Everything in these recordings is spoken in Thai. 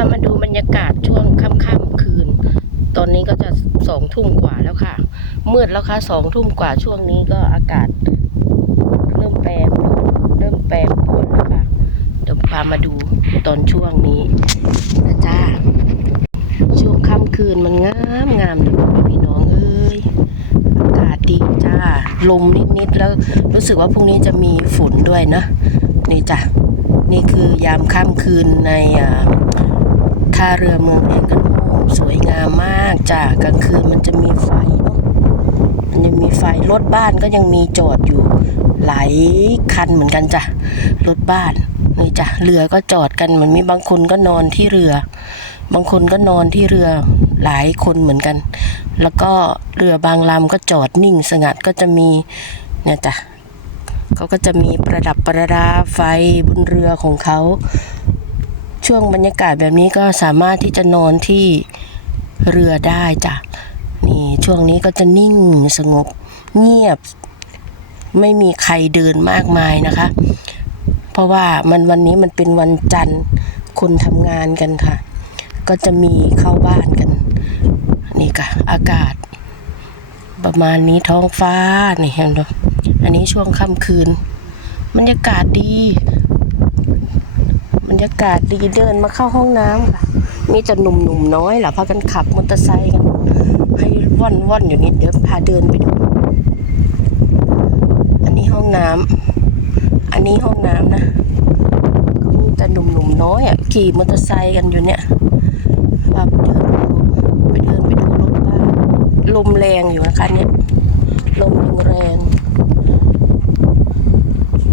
ามาดูบรรยากาศช่วงค่ำๆคืน ตอนนี้ก็จะสองทุ่มกว่าแล้วค่ะ มืดแล้วค่ะสองทุ่มกว่าช่วงนี้ก็อากาศ เริ่มแปรปรวนเริ่มแปรปรวนแล้วค่ะ เดี๋ยวพามาดูตอนช่วงนี้นะจ้าช่วงค่ำคืนมันงามงามเลยพี่น้องเอ้ยอากาศดีจ้าลมนิดๆแล้วรู้สึกว่าพรุ่งนี้จะมีฝนด้วยนะนี่จ้ะนี่คือยามค่ำคืนในอ่า ท่าเรือเมืองแองกันโมสวยงามมากจ้ะกลางคืนมันจะมีไฟเนาะมันยังมีไฟรถบ้านก็ยังมีจอดอยู่หลายคันเหมือนกันจ้ะรถบ้านนี่จ้ะเรือก็จอดกันเหมือนมีบางคนก็นอนที่เรือ บางคนก็นอนที่เรือหลายคนเหมือนกัน แล้วก็เรือบางลำก็จอดนิ่งสงัดก็จะมีเนี่ยจ้ะเขาก็จะมีประดับประดาไฟบนเรือของเขา ช่วงบรรยากาศแบบนี้ก็สามารถที่จะนอนที่เรือได้จ้ะนี่ช่วงนี้ก็จะนิ่งสงบเงียบ ไม่มีใครเดินมากมายนะคะ เพราะว่ามันวันนี้มันเป็นวันจันทร์คนทำงานกันค่ะ ก็จะมีเข้าบ้านกัน นี่ค่ะ อากาศ ประมาณนี้ท้องฟ้านี่เห็นไหมอันนี้ช่วงค่ำคืน บรรยากาศดี รรยากาศดีเดินมาเข้าห้องน้ำค่ะ มีแต่หนุ่มๆน้อยแหละพากันขับมอเตอร์ไซค์กันให้ว่อนว่อนๆอยู่นิดเดี๋ยวพาเดินไปดู อันนี้ห้องน้ำอันนี้ห้องน้ำนะก็มีแต่หนุ่มๆน้อยอะขี่มอเตอร์ไซค์กันอยู่เนี่ยว่าไปเดินไปเดินไปดูรถบ้าลมแรงอยู่นะคะเนี่ยลมแรง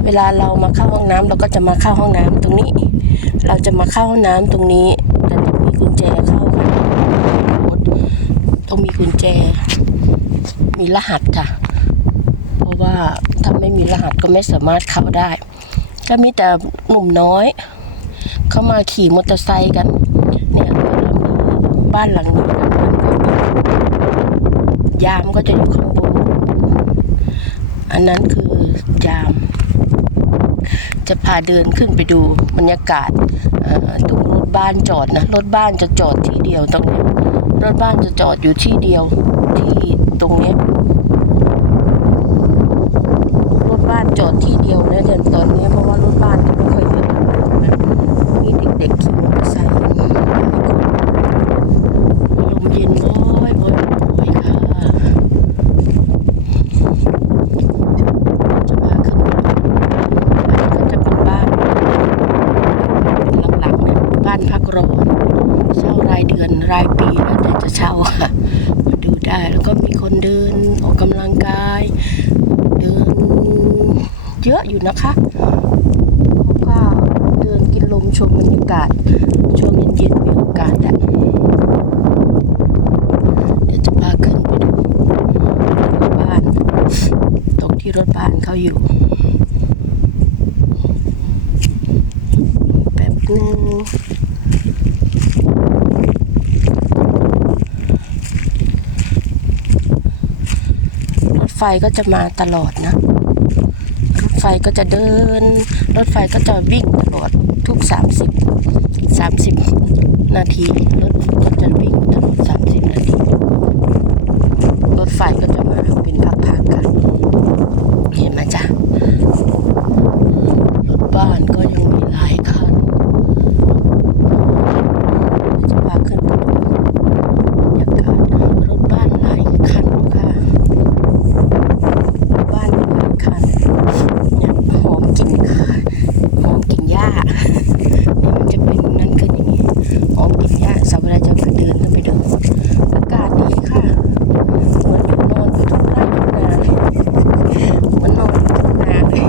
เวลาเรามาเข้าห้องน้ำเราก็จะมาเข้าห้องน้ำตรงนี้ เราจะมาเข้าห้องน้ำตรงนี้แต่ต้องมีกุญแจเข้าค่ะรถต้องมีกุญแจ มีรหัสค่ะ เพราะว่าถ้าไม่มีรหัสก็ไม่สามารถเข้าได้ก็มีแต่หนุ่มน้อย เข้ามาขี่มอเตอร์ไซค์กัน เนี่ยบ้านหลังนี้มันก็ยามก็จะอยู่ข้างบน อันนั้นคือยาม จะพาเดินขึ้นไปดูบรรยากาศตรงรถบ้านจอดนะรถบ้านจะจอดที่เดียวตรงนี้รถบ้านจะจอดอยู่ที่เดียวที่ตรงนี้รถบ้านจอดที่เดียวนะเดี๋ยวตอนนี้เพราะว่ารถบ้านจะไม่ค่อยเยอะนมีเด็กๆขี่มอเตอร์ไซค์ลายคนลมเย็นโอ้ยโอ้ยโอ้ยค่ะ จะพาขึ้นไปดูอันนี้ก็จะเป็นบ้าน เป็นหลังๆเนี่ยบ้านพักร้อนเช่ารายเดือนรายปีแล้วแต่จะเช่าค่ะมาดูได้แล้วก็มีคน เดินออกกำลังกาย เดินเยอะอยู่นะคะก็เดินกินลมชมบรรยากาศช่วงเย็นๆมีโอกาสได้เดี๋ยวจะพาขึ้นไปดูรถบ้านตรงที่รถบ้านเขาอยู่ แป๊บนึงรถ ไฟก็จะมาตลอดนะ รถไฟก็จะเดิน รถไฟก็จะวิ่งตลอดทุก 30 30 นาทีรถก็จะวิ่งตลอด30 นาที รถไฟก็จะมาเป็นพักๆกัน เห็นไหมจ๊ะ รถบ้านก็ยังมีหลายคันจะพาขึ้นไปดูบรรยากาศรถบ้านหลายคันค่ะรถบ้านหลายคันเนี่ยหอมกลิ่นหอมกลิ่นหญ้าเนี่ยมันจะเป็นนั่นขึ้นอย่างนี้หอมกลิ่นหญ้าสาวเวลาจะมาเดินขึ้นไปดูอากาศดีค่ะเหมือนอยู่นอนอยู่ทุ่งไร่ทุ่งนาเลยเหมันนอนอยู่ทุ่งนาเลย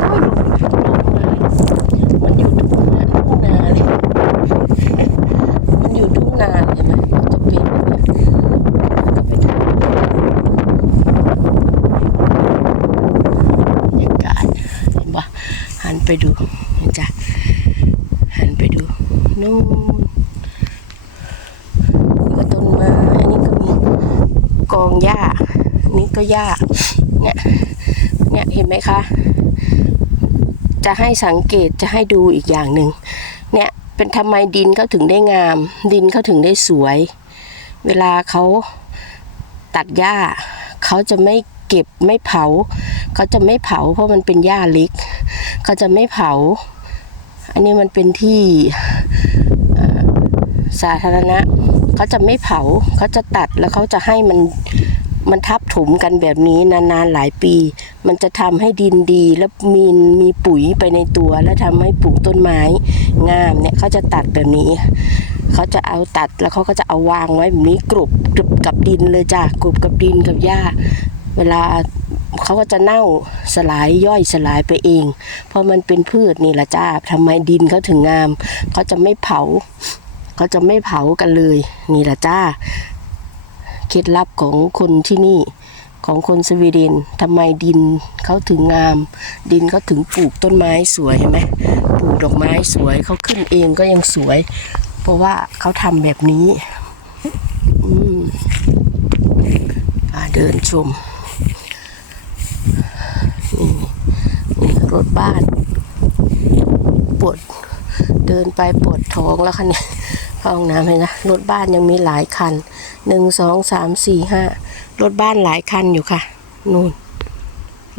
โอ้ยลงลงเลยมันอยู่ทุ่งนาทุ่งนาเลย มันอยู่ทุ่งนาเลยไหมมันจะเป็นอย่างเงี้ยก็ไปดูบรรยากาศเห็นปะ ไปดูเห็นจ้ะหันไปดูนู่นก็ต้นไม้อันนี้ก็มีกองหญ้านนี้ก็หญ้าเนี่ยเนี่ยเห็นไหมคะ จะให้สังเกตจะให้ดูอีกอย่างหนึ่งเนี่ยเป็นทำไมดินเขาถึงได้งาม ดินเขาถึงได้สวย เวลาเขาตัดหญ้าเขาจะไม่เก็บไม่เผาเขาจะไม่เผาเพราะมันเป็นหญ้าเล็ก เขาจะไม่เผา อันนี้มันเป็นที่สาธารณะเขาจะไม่เผาเขาจะตัดแล้วเขาจะให้มันมันทับถมกันแบบนี้นานๆหลายปี มันจะทำให้ดินดีแล้วมีมีปุ๋ยไปในตัว แล้วทำให้ปลูกต้นไม้งามเนี่ยเขาจะตัดแบบนี้เขาจะเอาตัดแล้วเขาก็จะเอาวางไว้แบบนี้กรุบกรุบกับดินเลยจ้ะกรุบกับดินกับหญ้า เวลา เขาก็จะเน่าสลายย่อยสลายไปเอง เพราะมันเป็นพืชนี่แหละจ้าทำไมดินเขาถึงงาม เขาจะไม่เผา เขาจะไม่เผากันเลย นี่แหละจ้าเคล็ดลับของคนที่นี่ของคนสวีเดนทำไมดินเขาถึงงาม ดินเขาถึงปลูกต้นไม้สวยเห็นไหมปลูกดอกไม้สวยเขาขึ้นเองก็ยังสวย เพราะว่าเขาทำแบบนี้ อืมอ่าเดินชม นี่นี่ รถบ้าน ปวดเดินไปปวดท้องแล้วค่ะเนี่ยห้องน้ำเลยนะรถบ้านยังมีหลายคันหนึ่งสองสามสี่ห้ารถบ้านหลายคันอยู่ค่ะนู่น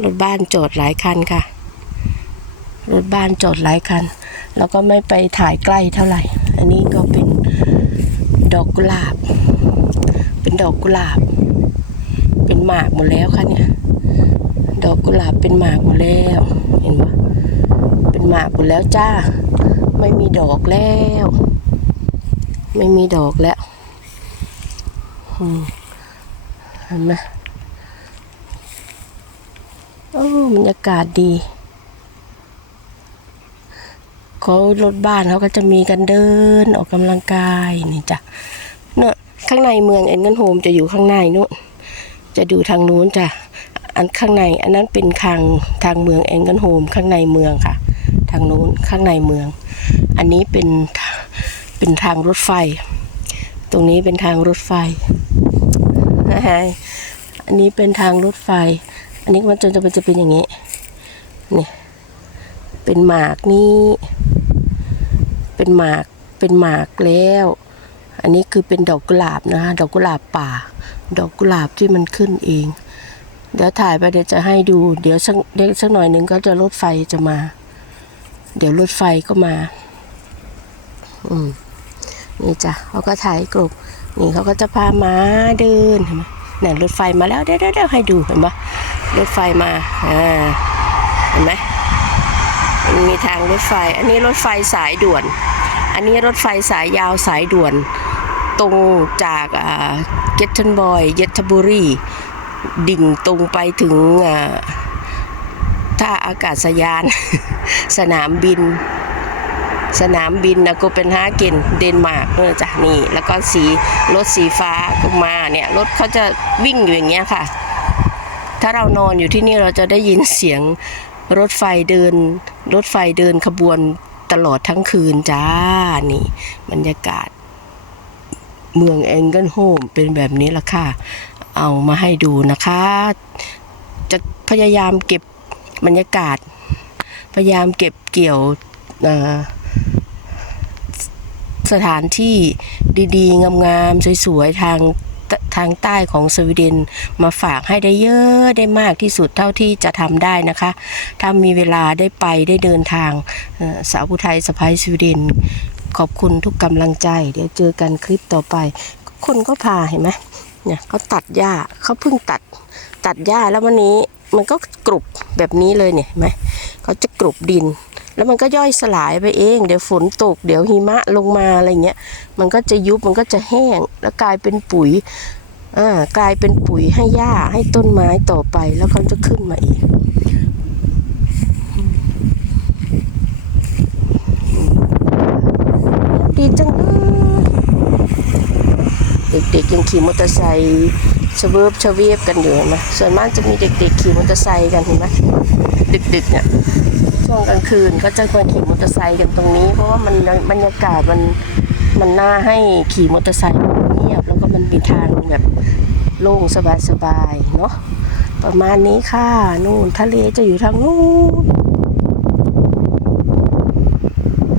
รถบ้านจอดหลายคันค่ะ รถบ้านจอดหลายคัน แล้วก็ไม่ไปถ่ายใกล้เท่าไหร่ อันนี้ก็เป็นดอกกุหลาบ เป็นดอกกุหลาบ เป็นหมากหมดแล้วค่ะเนี่ย ดอกกุหลาบเป็นหมากหมดแล้ว ห็นปะเป็นหมากหมดแล้วจ้า ไม่มีดอกแล้ว ไม่มีดอกแล้วเห็นไหมโอ้บรรยากาศดีเขารถบ้านเขาก็จะมีกันเดินออกกำลังกายนี่จ้ะเนอะข้างในเมืองเอ็นเกนโฮมจะอยู่ข้างในนู้นจะดูทางนู้นจ้ะ อันข้างในอันนั้นเป็นทางทางเมืองเอ็นเกนโฮมข้างในเมืองค่ะ ทางนู้นข้างในเมือง อันนี้เป็นเป็นทางรถไฟ ตรงนี้เป็นทางรถไฟอันนี้เป็นทางรถไฟ อันนี้มันจะจะเป็นจะเป็นอย่างนี้นี่เป็นหมากนี่เป็นหมากเป็นหมากแล้ว อันนี้คือเป็นดอกกุหลาบนะคะดอกกุหลาบป่า ดอกกุหลาบที่มันขึ้นเอง เดี๋ยวถ่ายไปเดี๋ยวจะให้ดู เดี๋ยวสักเดี๋ยวสักหน่อยหนึ่งก็จะรถไฟจะมา เดี๋ยวรถไฟก็มา อืมนี่จ้ะเขาก็ถ่ายกลุ่มนี่เขาก็จะพาม้าเดินเห็นไหมเนี่ยรถไฟมาแล้วเดี๋ยวเดี๋ยวเดี๋ยวให้ดูเห็นปะรถไฟมาอ่าเห็นไหมมันมีทางรถไฟ อันนี้รถไฟสายด่วน อันนี้รถไฟสายยาวสายด่วน ตรงจากอ่าเกตเทนบอย เยตบุรี ดิ่งตรงไปถึงท่าอากาศยาน สนามบิน สนามบินนะก็เป็นฮาเกนเดนมาร์กเออจ้ะนี่ แล้วก็สีรถสีฟ้าก็มาเนี่ยรถเขาจะวิ่งอยู่อย่างเงี้ยค่ะ ถ้าเรานอนอยู่ที่นี่เราจะได้ยินเสียงรถไฟเดิน รถไฟเดินขบวนตลอดทั้งคืนจ้า นี่บรรยากาศ เมืองเองเกิลโฮมเป็นแบบนี้ละค่ะ เอามาให้ดูนะคะ จะพยายามเก็บบรรยากาศ พยายามเก็บเกี่ยวสถานที่ดีๆ งามๆ สวยๆ ทางทางใต้ของสวีเดนมาฝากให้ได้เยอะได้มากที่สุดเท่าที่จะทำได้นะคะ ถ้ามีเวลาได้ไปได้เดินทางสาวผู้ไทยสะพายสวีเดน ขอบคุณทุกกำลังใจ เดี๋ยวเจอกันคลิปต่อไป คนก็พาเห็นไหม เนี่ยเขาตัดหญ้าเขาเพิ่งตัดตัดหญ้าแล้ววันนี้มันก็กรุบแบบนี้เลยเนี่ยไหมเขาจะกรุบดิน แล้วมันก็ย่อยสลายไปเอง เดี๋ยวฝนตก เดี๋ยวหิมะลงมาอะไรเงี้ยมันก็จะยุบมันก็จะแห้ง แล้วกลายเป็นปุ๋ยอ่ากลายเป็นปุ๋ยให้หญ้าให้ต้นไม้ต่อไปแล้วเขาจะขึ้นมาอีกดีจังเลย เด็กๆยังขี่มอเตอร์ไซค์ชเวิบชเวียบกันอยู่เห็นไหมส่วนมากจะมีเด็กๆขี่มอเตอร์ไซค์กันเห็นไหมดึกๆเนี่ยช่วงกลางคืนก็จะมาขี่มอเตอร์ไซค์กันตรงนี้ เพราะว่ามันบรรยากาศมันมันน่าให้ขี่มอเตอร์ไซค์เงียบแล้วก็มันมีทางแบบโล่งสบายๆเนาะประมาณนี้ค่ะนู่นทะเลจะอยู่ทางนู้น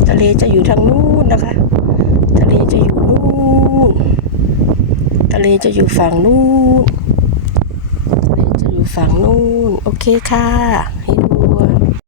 ทะเลจะอยู่ทางนู้นนะคะ ทะเลจะอยู่ ทะเลจะอยู่ฝั่งนู้นทะเลจะอยู่ฝั่งนู้น โอเคค่ะ